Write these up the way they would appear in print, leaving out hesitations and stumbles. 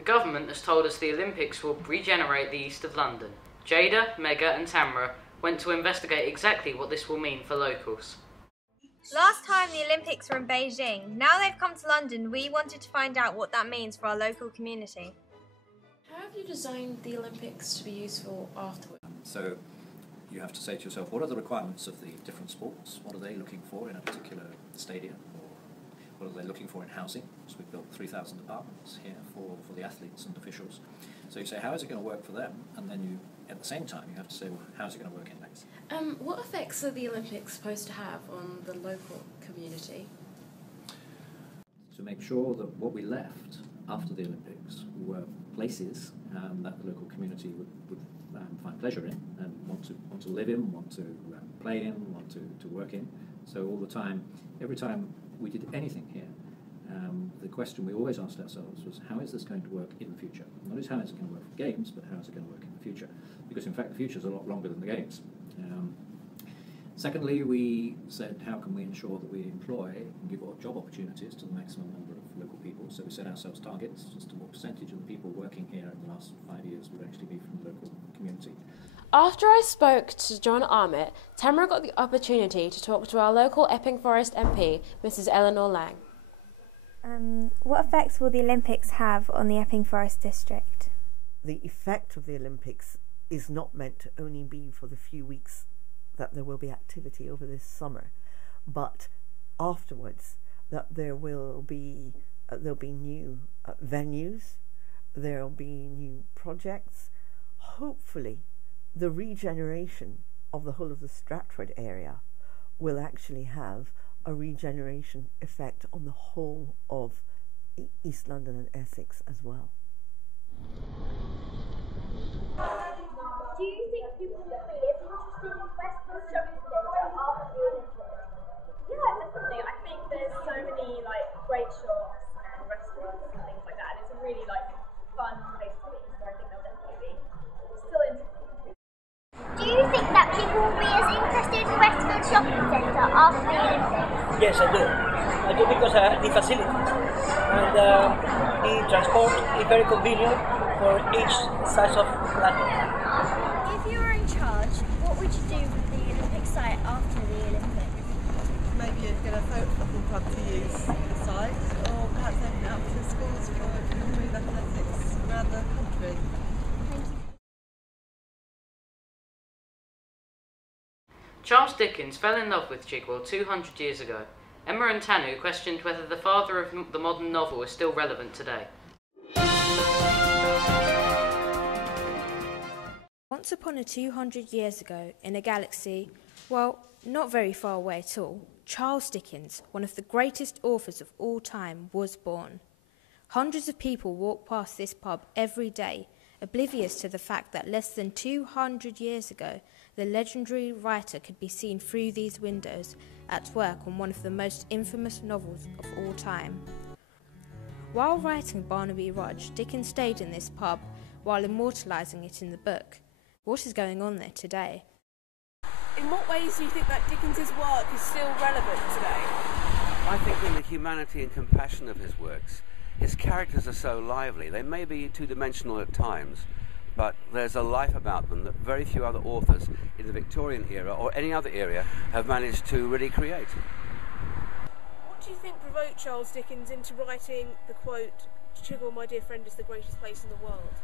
The government has told us the Olympics will regenerate the east of London. Jada, Mega and Tamara went to investigate exactly what this will mean for locals. Last time the Olympics were in Beijing. Now they've come to London, we wanted to find out what that means for our local community. How have you designed the Olympics to be useful afterwards? So you have to say to yourself, what are the requirements of the different sports? What are they looking for in a particular stadium? Or what are they looking for in housing? So we've built 3,000 apartments here for the athletes and officials. So you say, how is it going to work for them? And then you, at the same time, you have to say, well, how is it going to work in Leeds? What effects are the Olympics supposed to have on the local community? To make sure that what we left after the Olympics were places that the local community would find pleasure in and want to live in, want to play in, want to work in. So all the time, every time we did anything here, the question we always asked ourselves was, how is this going to work in the future? Not just how is it going to work for games, but how is it going to work in the future? Because in fact the future is a lot longer than the games. Secondly, we said, how can we ensure that we employ and give job opportunities to the maximum number of local people? So we set ourselves targets as to what percentage of the people working here in the last 5 years would actually be from the local community. After I spoke to John Armitt, Tamara got the opportunity to talk to our local Epping Forest MP, Mrs Eleanor Lang. What effects will the Olympics have on the Epping Forest district? The effect of the Olympics is not meant to only be for the few weeks that there will be activity over this summer, but afterwards that there will be there'll be new venues, there'll be new projects. Hopefully the regeneration of the whole of the Stratford area will actually have a regeneration effect on the whole of East London and Essex as well. Do you think people will be as interested in Westfield Shopping Centre after the Olympics? Yeah, definitely. I think there's so many great shops and restaurants and things like that. And it's a really fun place to be. So I think they'll definitely be still interested. Do you think that people will be as interested in Westfield Shopping Centre after the Olympics? Yes, I do. I do because the facilities and the transport is very convenient for each size of London. If you were in charge, what would you do with the Olympic site after the Olympics? Maybe you'd get a football club to use the site, or perhaps open it up to schools for improve athletics around the country. Thank you. Charles Dickens fell in love with Chigwell 200 years ago. Emma and Tanu questioned whether the father of the modern novel is still relevant today. Once upon a 200 years ago, in a galaxy, well, not very far away at all, Charles Dickens, one of the greatest authors of all time, was born. Hundreds of people walk past this pub every day, oblivious to the fact that less than 200 years ago, the legendary writer could be seen through these windows at work on one of the most infamous novels of all time. While writing Barnaby Rudge, Dickens stayed in this pub while immortalising it in the book. What is going on there today? In what ways do you think that Dickens's work is still relevant today? I think in the humanity and compassion of his works, his characters are so lively. They may be two-dimensional at times, but there's a life about them that very few other authors in the Victorian era or any other era have managed to really create. What do you think provoked Charles Dickens into writing the quote, "Chigwell, my dear friend, is the greatest place in the world"?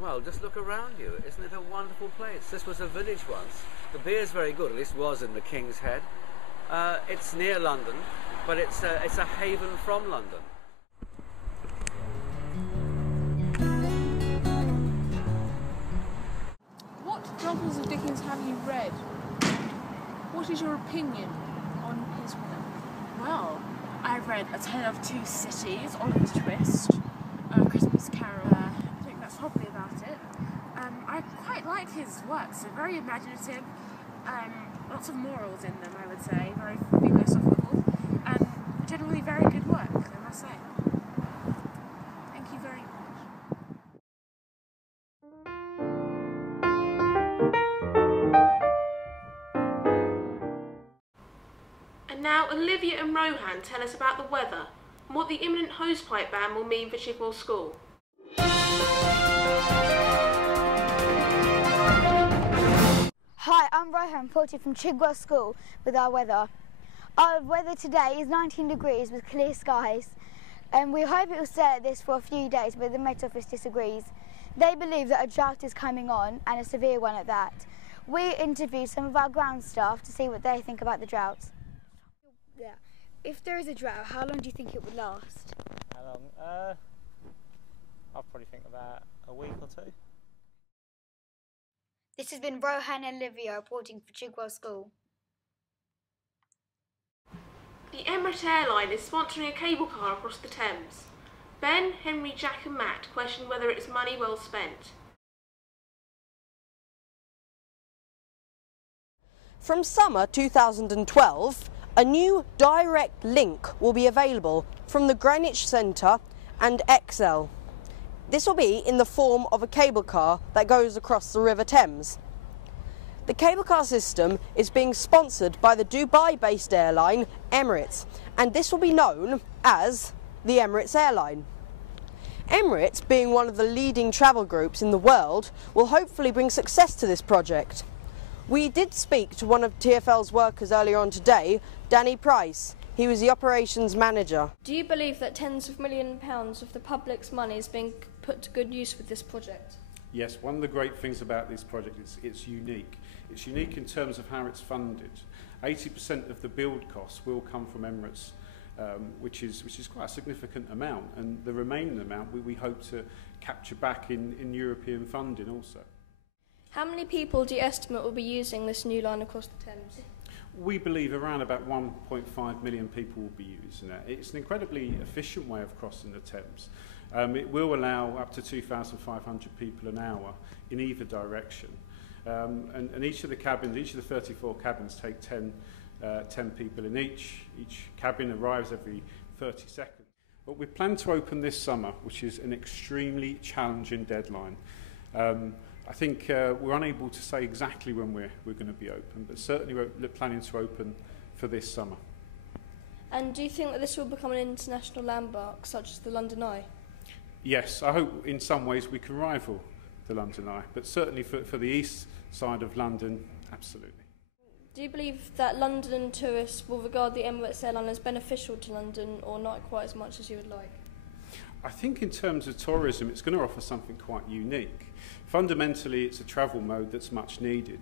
Well, just look around you. Isn't it a wonderful place? This was a village once. The beer's very good, at least was in the King's Head. It's near London, but it's a haven from London. What novels of Dickens have you read? What is your opinion on his work? Well, I've read A Tale of Two Cities, Oliver Twist, Christmas Carol. I think that's probably about it. I quite like his works. They're very imaginative, lots of morals in them, I would say, very philosophical, and generally very good work, I must say. Thank you very And now Olivia and Rohan tell us about the weather. and what the imminent hosepipe ban will mean for Chigwell School. Hi, I'm Rohan, reporting from Chigwell School with our weather. Our weather today is 19 degrees with clear skies, and we hope it will stay like this for a few days, but the Met Office disagrees. They believe that a drought is coming on, and a severe one at that. We interviewed some of our ground staff to see what they think about the drought. Yeah. If there is a drought, how long do you think it would last? How long? I'll probably think about a week or two. This has been Rohan and Olivia reporting for Chigwell School. The Emirates Airline is sponsoring a cable car across the Thames. Ben, Henry, Jack and Matt question whether it's money well spent. From summer 2012, a new direct link will be available from the Greenwich Centre and XL. This will be in the form of a cable car that goes across the River Thames. The cable car system is being sponsored by the Dubai-based airline Emirates, and this will be known as the Emirates Airline. Emirates, being one of the leading travel groups in the world, will hopefully bring success to this project. We did speak to one of TfL's workers earlier on today, Danny Price. He was the operations manager. Do you believe that tens of millions of pounds of the public's money is being put to good use with this project? Yes, one of the great things about this project is it's unique. It's unique in terms of how it's funded. 80% of the build costs will come from Emirates, which is quite a significant amount, and the remaining amount we hope to capture back in European funding also. How many people do you estimate will be using this new line across the Thames? We believe around about 1.5 million people will be using it. It's an incredibly efficient way of crossing the Thames. It will allow up to 2,500 people an hour in either direction. And each of the cabins, each of the 34 cabins take 10 people in each. Each cabin arrives every 30 seconds. But we plan to open this summer, which is an extremely challenging deadline. I think we're unable to say exactly when we're going to be open, but certainly we're planning to open for this summer. And do you think that this will become an international landmark, such as the London Eye? Yes, I hope in some ways we can rival the London Eye, but certainly for the east side of London, absolutely. Do you believe that London tourists will regard the Emirates Airline as beneficial to London, or not quite as much as you would like? I think in terms of tourism, it's going to offer something quite unique. Fundamentally, it's a travel mode that's much needed,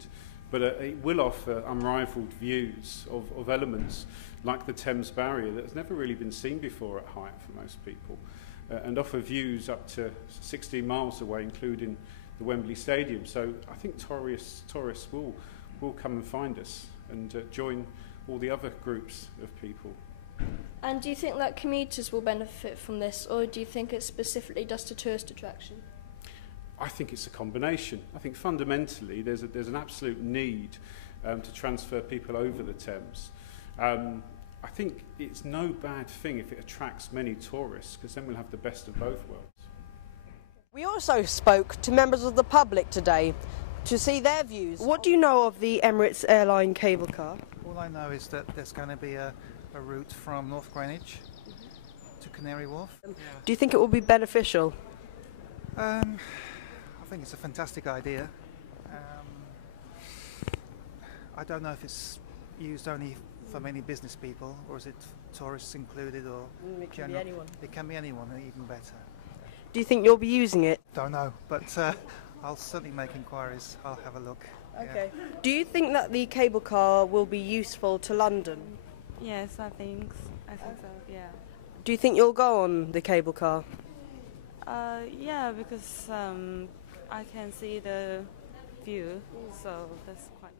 but it will offer unrivaled views of elements like the Thames Barrier that has never really been seen before at height for most people, and offer views up to 16 miles away, including the Wembley Stadium. So I think tourists will come and find us and join all the other groups of people. And do you think that commuters will benefit from this, or do you think it's specifically just a tourist attraction? I think it's a combination. I think fundamentally there's an absolute need to transfer people over the Thames. I think it's no bad thing if it attracts many tourists, because then we'll have the best of both worlds. We also spoke to members of the public today to see their views. What do you know of the Emirates Airline cable car? All I know is that there's going to be a route from North Greenwich to Canary Wharf. Do you think it will be beneficial? I think it's a fantastic idea. I don't know if it's used only for many business people, or is it tourists included, or it can be anyone. It can be anyone, even better. Do you think you'll be using it? Don't know, but I'll certainly make inquiries. I'll have a look. Okay. Yeah. Do you think that the cable car will be useful to London? Yes, I think so, yeah. Do you think you'll go on the cable car? Yeah, because I can see the view, so that's quite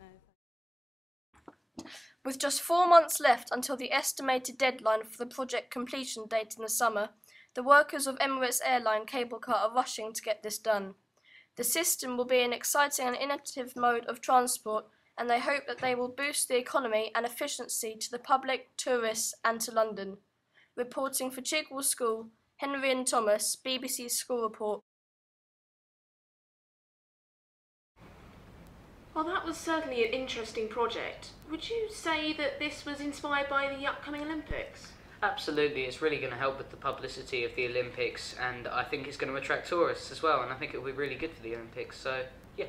nice. With just 4 months left until the estimated deadline for the project completion date in the summer, the workers of Emirates Airline cable car are rushing to get this done. The system will be an exciting and innovative mode of transport, and they hope that they will boost the economy and efficiency to the public, tourists and to London. Reporting for Chigwell School, Henry and Thomas, BBC School Report. Well, that was certainly an interesting project. Would you say that this was inspired by the upcoming Olympics? Absolutely, it's really going to help with the publicity of the Olympics, and I think it's going to attract tourists as well, and I think it will be really good for the Olympics, so yeah.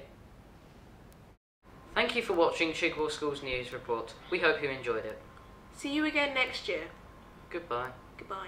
Thank you for watching Chigwell School's news report. We hope you enjoyed it. See you again next year. Goodbye. Goodbye.